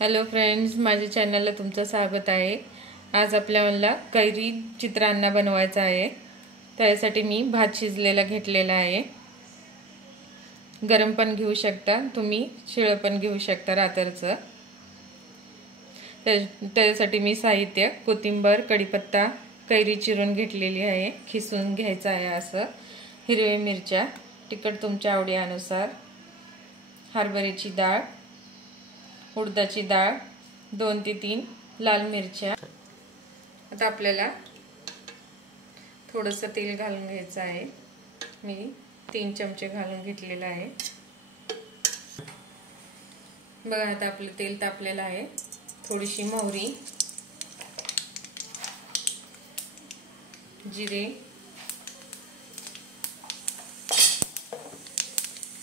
Hello friends, माझ्या चॅनलला तुमचं स्वागत आहे। आज आपल्याला कैरी चित्रांना बनवायचा आहे। त्यासाठी मी भात शिजलेला घेतलेला आहे। गरम पण घेऊ शकता तुम्ही, शिळ पण घेऊ शकता रात्रचं। त्यासाठी मी साहित्य कोथिंबीर, कढीपत्ता, कैरी चिरून घेतलेली आहे, खिसून घ्यायचा आहे असं, हिरवी मिरच्या, तिखट तुमच्या आवडीनुसार, हरभऱ्याची डाळ, उडदाची डाळ, 2 ते 3 लाल मिरच्या। आता आपल्याला थोडंसं तेल घालून घ्यायचं आहे। मी 3 चमचे घालून घेतलेला आहे। बघा आता आपलं तेल तापलेलं आहे। थोडीशी मोहरी, जिरे,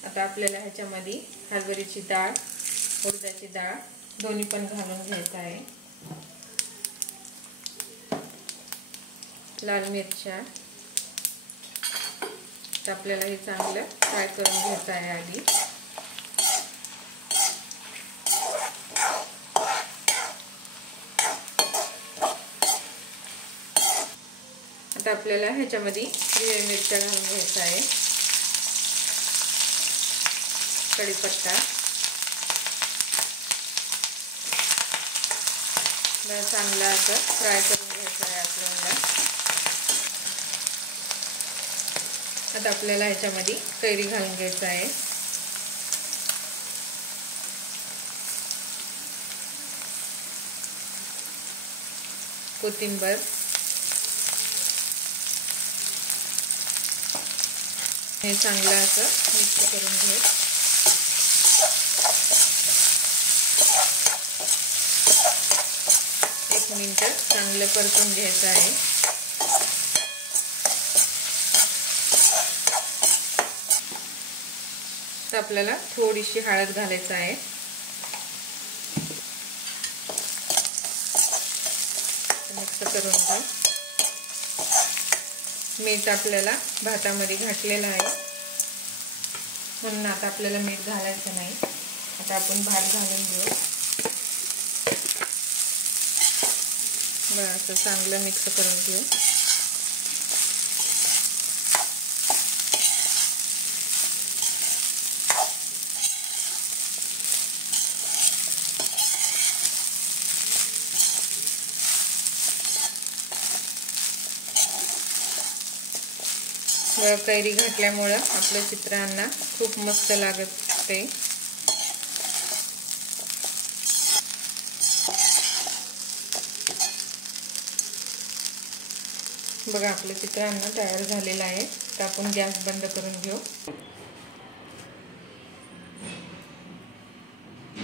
आता आपल्याला ह्याच्यामध्ये हरभऱ्याची डाळ, उडदाची डाळ दोन्ही पण घालून घ्यायचं आहे। लाल मिरच्या, तर आपल्याला हे चांगलं फ्राय करून घ्यायचं आहे आधी। आता आपल्याला ह्याच्यामध्ये हिरव्या मिरच्या घालून घ्यायचं आहे, कढीपत्ता, चांगला असं फ्राय करून घ्यायचं आहे आपल्याला। आता आपल्याला ह्याच्यामध्ये कैरी घालून घ्यायचं आहे। कोथिंबीर, हे चांगलं असं मिक्स करून घ्या। एक मिनिट चांगलं परतून घ्यायचं आहे। तर आपल्याला थोडीशी हळद घालायचं आहे। मिक्स करून घ्या। मीठ आपल्याला भातामध्ये घातलेलं आहे, म्हणून आता आपल्याला मीठ घालायचं नाही। आता आपण भात घालून घेऊ। असं चांगलं मिक्स करून घेऊ। कैरी घातल्यामुळे आपल्या चित्रांना खूप मस्त लागते। बघा आपलं चित्रांना तयार झालेलं आहे। तर आपण गॅस बंद करून घेऊ।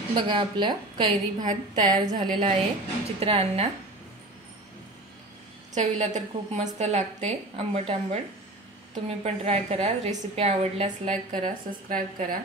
बघा आपलं कैरी भात तयार झालेला आहे। चित्रांना चवीला तर खूप मस्त लागते, आंबट आंबट। तुम्ही पण ट्राय करा। रेसिपी आवडल्यास लाईक करा, सबस्क्राइब करा।